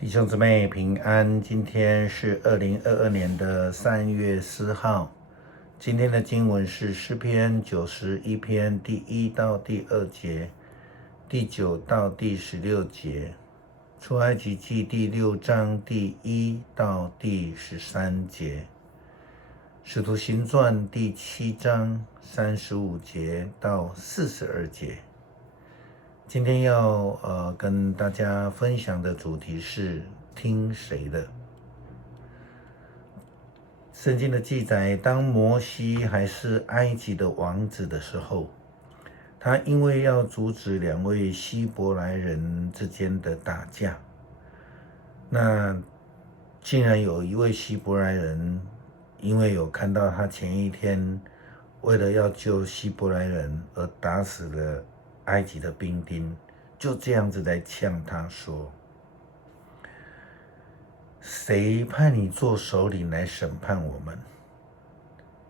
弟兄姊妹平安，今天是2022年的3月4号。今天的经文是诗篇91篇第1到第2节，第9到第16节，出埃及记第6章第1到第13节，使徒行传第7章35节到42节。今天要跟大家分享的主题是听谁的。圣经的记载，当摩西还是埃及的王子的时候，他因为要阻止2位希伯来人之间的打架，那竟然有一位希伯来人，因为有看到他前一天为了要救希伯来人而打死了埃及的兵丁，就这样子来呛他说：谁派你做首领来审判我们？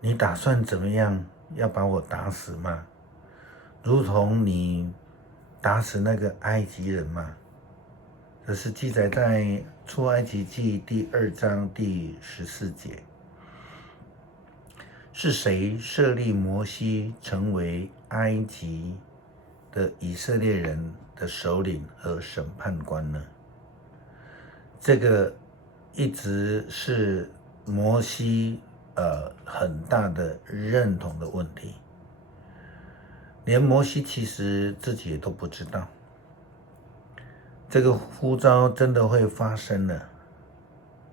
你打算怎么样？要把我打死吗？如同你打死那个埃及人吗？这是记载在出埃及记第2章第14节。是谁设立摩西成为埃及的以色列人的首领和审判官呢？这个一直是摩西很大的认同的问题，连摩西其实自己也都不知道，这个呼召真的会发生了。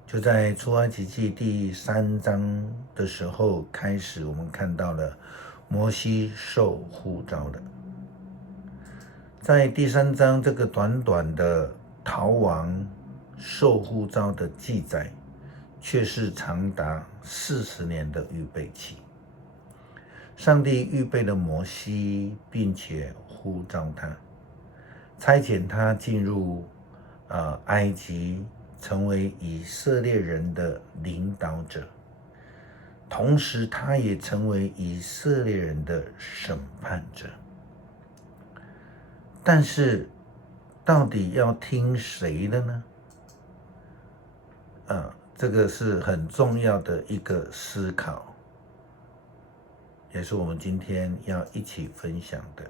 就在出埃及记第3章的时候开始，我们看到了摩西受呼召了。在第3章这个短短的逃亡受呼召的记载，却是长达40年的预备期。上帝预备了摩西，并且呼召他，差遣他进入埃及，成为以色列人的领导者，同时他也成为以色列人的审判者。但是到底要听谁的呢？这个是很重要的一个思考，也是我们今天要一起分享的。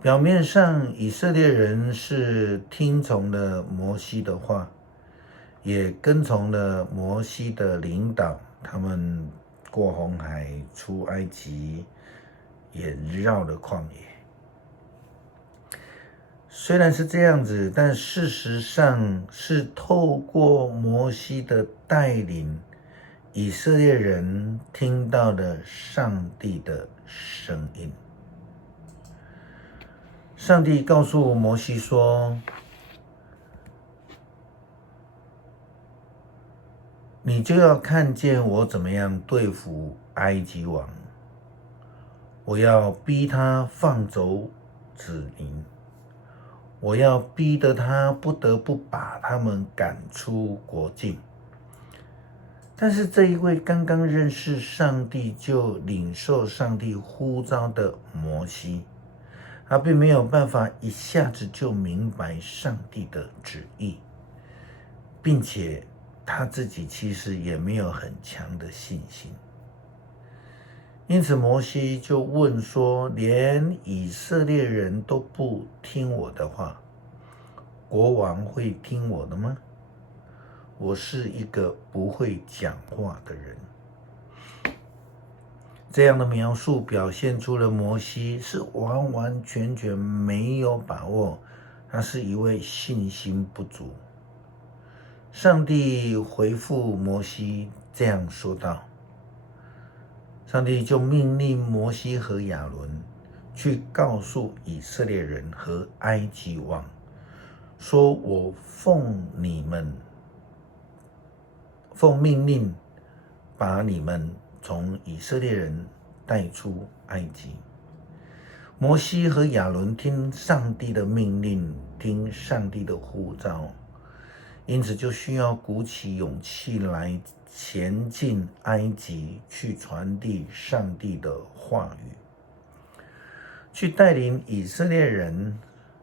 表面上以色列人是听从了摩西的话，也跟从了摩西的领导，他们过红海出埃及，也绕了旷野。虽然是这样子，但事实上是透过摩西的带领，以色列人听到了上帝的声音。上帝告诉摩西说：你就要看见我怎么样对付埃及王，我要逼他放走子民，我要逼得他不得不把他们赶出国境。但是这一位刚刚认识上帝就领受上帝呼召的摩西，他并没有办法一下子就明白上帝的旨意，并且他自己其实也没有很强的信心。因此摩西就问说：连以色列人都不听我的话，国王会听我的吗？我是一个不会讲话的人。这样的描述表现出了摩西是完完全全没有把握，他是一位信心不足。上帝回复摩西这样说道：上帝就命令摩西和亚伦去告诉以色列人和埃及王，说我奉命令把你们从以色列人带出埃及。摩西和亚伦听上帝的命令，听上帝的呼召，因此就需要鼓起勇气来前进埃及，去传递上帝的话语，去带领以色列人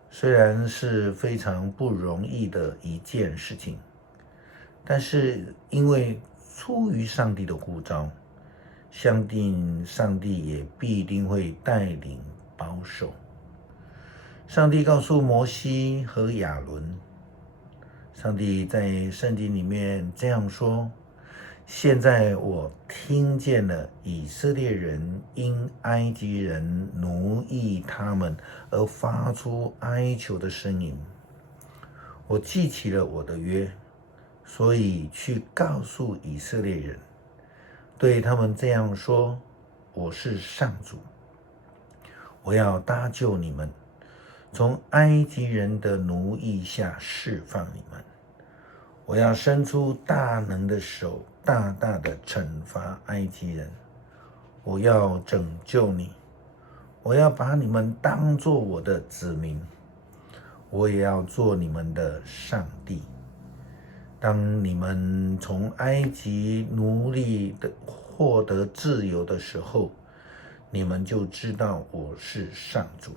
虽然是非常不容易的一件事情，但是因为出于上帝的呼召，相信上帝也必定会带领保守。上帝告诉摩西和亚伦，上帝在圣经里面这样说：现在我听见了以色列人因埃及人奴役他们而发出哀求的声音，我记起了我的约，所以去告诉以色列人，对他们这样说：我是上主，我要搭救你们，从埃及人的奴役下释放你们。我要伸出大能的手，大大的惩罚埃及人。我要拯救你，我要把你们当作我的子民，我也要做你们的上帝。当你们从埃及奴隶的获得自由的时候，你们就知道我是上主，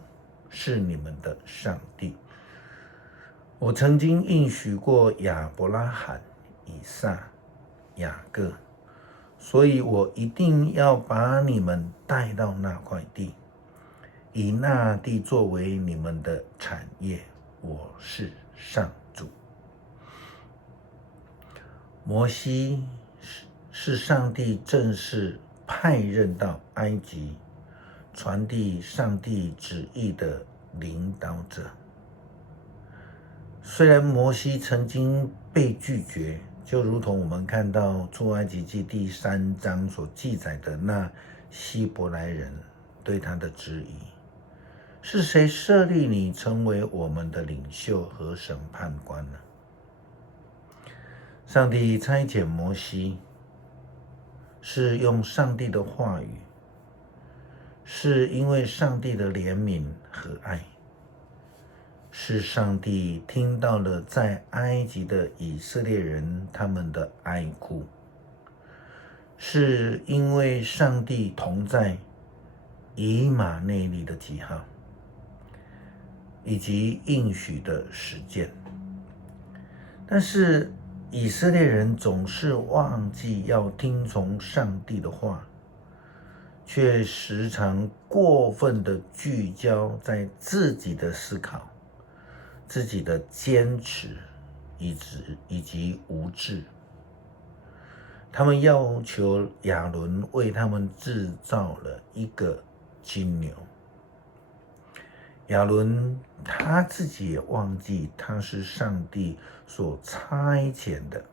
是你们的上帝。我曾经应许过亚伯拉罕、以撒、雅各，所以我一定要把你们带到那块地，以那地作为你们的产业。我是上主。摩西是上帝正式派任到埃及，传递上帝旨意的领导者。虽然摩西曾经被拒绝，就如同我们看到出埃及记第3章所记载的那希伯来人对他的质疑：是谁设立你成为我们的领袖和审判官呢？上帝差遣摩西，是用上帝的话语，是因为上帝的怜悯和爱。是上帝听到了在埃及的以色列人他们的哀哭，是因为上帝同在以马内利的记号，以及应许的实践。但是以色列人总是忘记要听从上帝的话，却时常过分的聚焦在自己的思考、自己的坚持以及无知。他们要求亚伦为他们制造了一个金牛。亚伦他自己也忘记他是上帝所差遣的，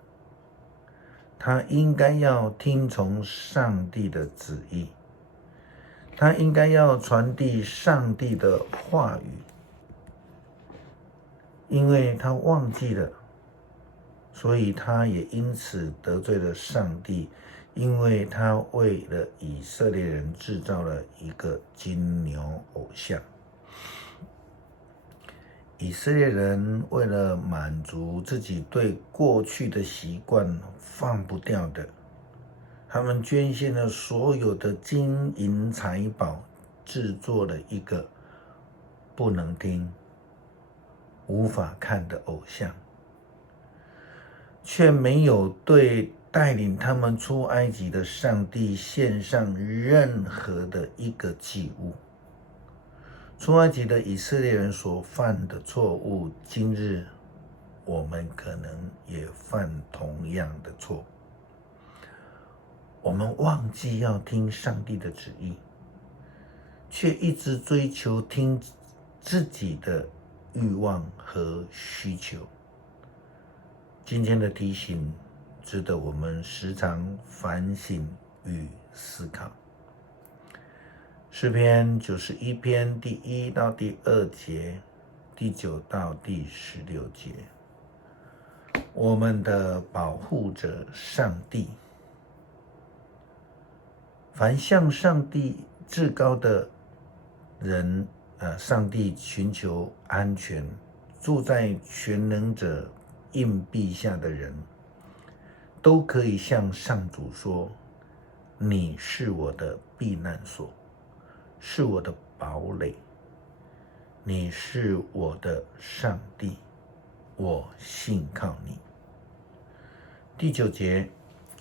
他应该要听从上帝的旨意，他应该要传递上帝的话语。因为他忘记了，所以他也因此得罪了上帝，因为他为了以色列人制造了一个金牛偶像。以色列人为了满足自己对过去的习惯放不掉的，他们捐献了所有的金银财宝，制作了一个不能听、无法看的偶像，却没有对带领他们出埃及的上帝献上任何的一个祭物。出埃及的以色列人所犯的错误，今日我们可能也犯同样的错。我们忘记要听上帝的旨意，却一直追求听自己的欲望和需求。今天的提醒值得我们时常反省与思考。诗篇91篇第1到第2节，第9到第16节。我们的保护者上帝，凡向上帝至高的人，上帝寻求安全，住在全能者荫庇下的人，都可以向上主说：你是我的避难所，是我的堡垒，你是我的上帝，我信靠你。第9节，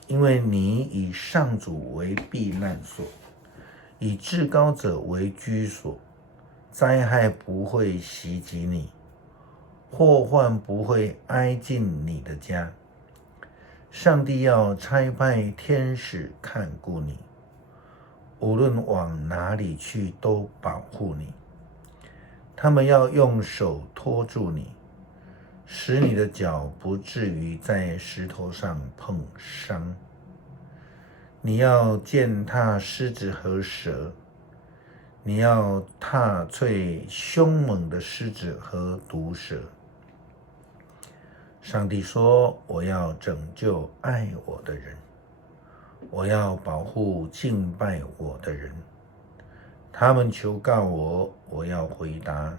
因为你以上主为避难所，以至高者为居所，灾害不会袭击你，祸患不会挨近你的家。上帝要差派天使看顾你，无论往哪里去都保护你。他们要用手托住你，使你的脚不至于在石头上碰伤。你要践踏狮子和蛇，你要踏碎凶猛的狮子和毒蛇。上帝说，我要拯救爱我的人，我要保护敬拜我的人。他们求告我，我要回答；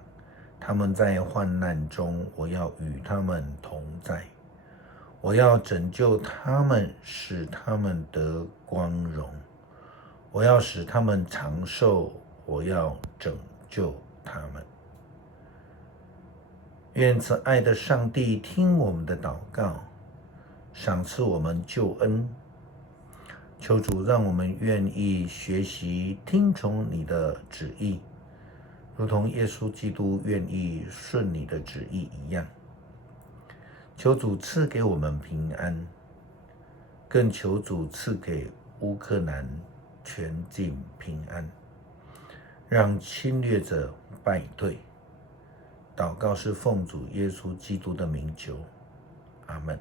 他们在患难中，我要与他们同在。我要拯救他们，使他们得光荣。我要使他们长寿，我要拯救他们。愿慈爱的上帝听我们的祷告，赏赐我们救恩。求主让我们愿意学习听从你的旨意，如同耶稣基督愿意顺你的旨意一样。求主赐给我们平安，更求主赐给乌克兰全境平安，让侵略者败退。祷告是奉主耶稣基督的名求，阿们。